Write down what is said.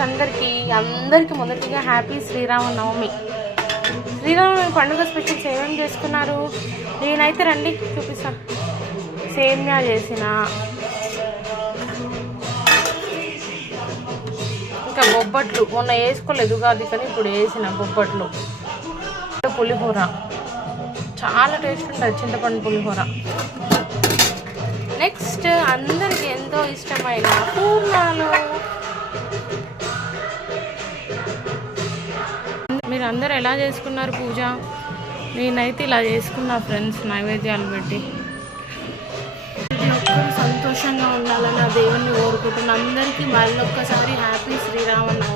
Friends అందరికీ మొదటిగా happy Sri Rama Navami. Sri Rama Navami పండుగ స్పెషల్స్ ఏమేమి చేసుకున్నారు? నేనైతే రండి చూపిస్తా. సేమ్యా చేసిన, ఇంకా బొబ్బట్లు మొన్న వేసుకోలేదు ఉగాది కానీ ఇప్పుడు వేసిన బొబ్బట్లు, పులిహోర చాలా టేస్ట్ ఉంటుంది, చింతపండు పులిహోర. నెక్స్ట్ అందరికి ఎంతో ఇష్టమైన పూర్ణాలు. మీరు అందరు ఎలా చేసుకున్నారు పూజ? నేనైతే ఇలా చేసుకున్నా ఫ్రెండ్స్, నైవేద్యాలు పెట్టి. ఒక్కరు సంతోషంగా ఉండాలని ఆ దేవుణ్ణి కోరుకుంటున్నా. అందరికీ మళ్ళొక్కసారి హ్యాపీ శ్రీరామనవమి.